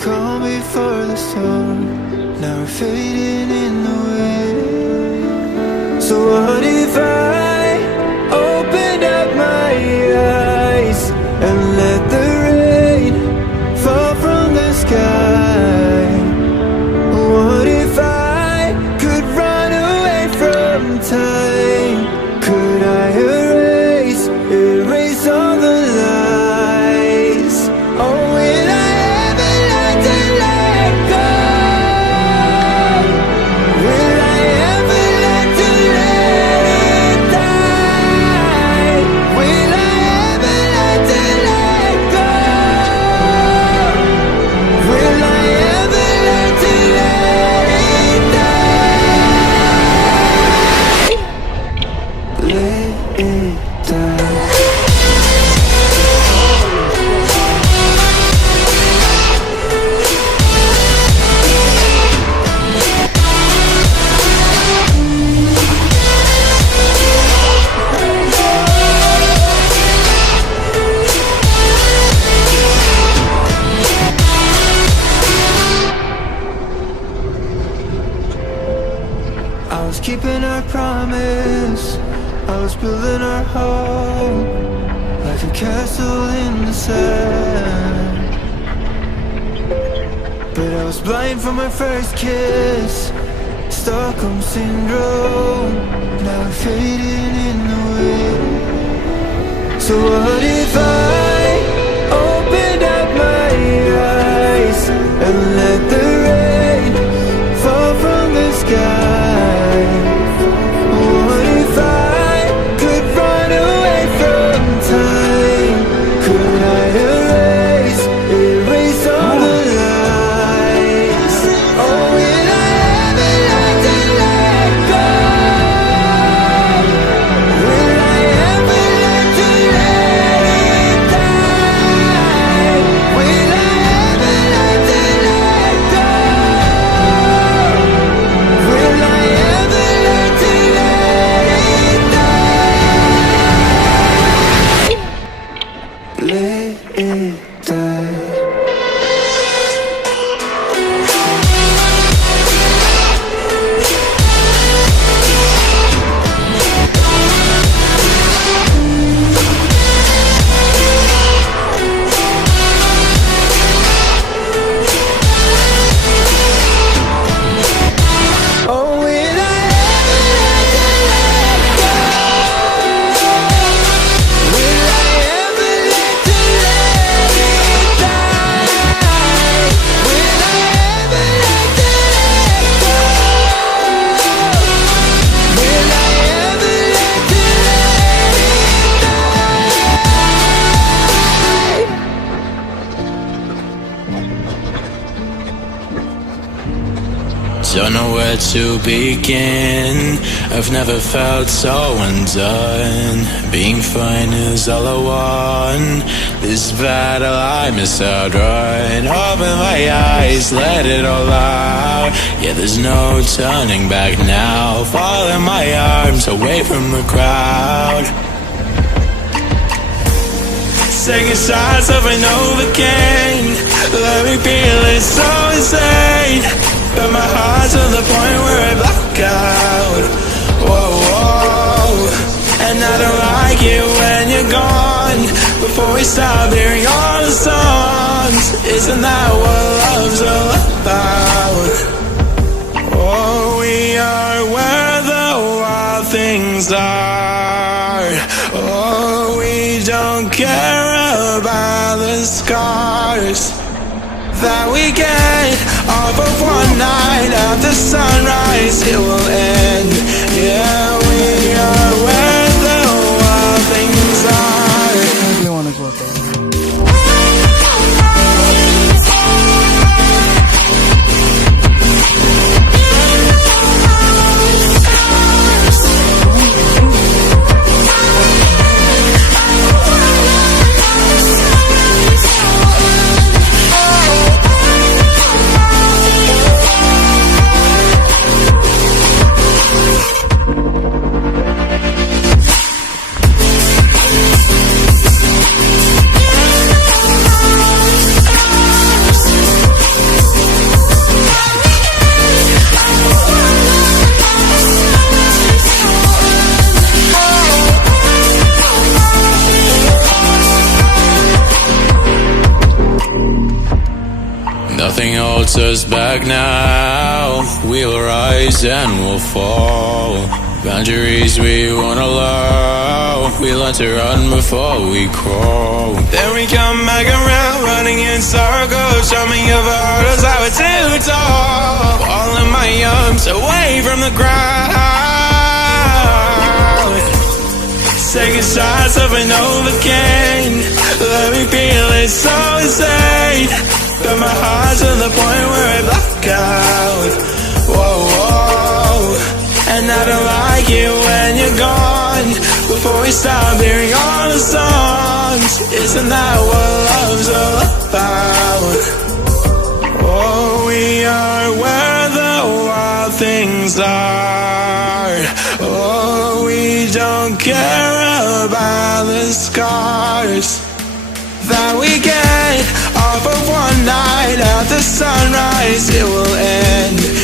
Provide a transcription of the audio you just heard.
calm before the storm, now we're fading in the wind. So what if I opened up my eyes and let the rain fall from the sky? What if I could run away from time? Could I erase all the lies? Oh, will I ever learn to let go? Will I ever learn to let it die? Will I ever learn to let go? Will I ever learn to let it die? Let it die. I was keeping our promise, I was building our home like a castle in the sand. But I was blind from my first kiss, Stockholm syndrome, now I'm fading in the wind. So what if I opened up my eyes and let the rain fall from the sky? What if I could run away from time? Could I erase all the lies? Oh, will I ever learn to let go? Will I ever learn to let it die? Will I ever learn to let go? Will I ever learn to let it die? Let it die. Oh, will I ever learn to let go? Will I ever learn to let it die? Will I ever learn to let go? Will I ever learn to let it die? Don't know where to begin. I've never felt so undone. Being fine is all I want. This battle I must outrun. Open my eyes, let it all out. Yeah, there's no turning back now. Fall in my arms, away from the crowd. Second shots of an overgain. Let me feel it so insane. But my heart's to the point where I black out. Whoa, whoa. And I don't like it when you're gone. Before we stop hearing all the songs, isn't that what love's all about? Oh, we are where the wild things are. Oh, we don't care about the scars that we get off of one night after sunrise. It will end. Yeah, we are where the wild things are. You want to go there? Nothing holds us back now. We'll rise and we'll fall. Boundaries we won't allow. We learn to run before we crawl. Then we come back around, running in circles. Jumping over hurdles, I was too tall. All in my arms, away from the crowd. Taking shots of an Novocaine. Let me feel it so insane. But my heart's to the point where I black out. Whoa, whoa. And I don't like it when you're gone. Before we stop hearing all the songs, isn't that what love's all about? Oh, we are where the wild things are. Oh, we don't care about the scars that we get off of one night after sunrise. It will end.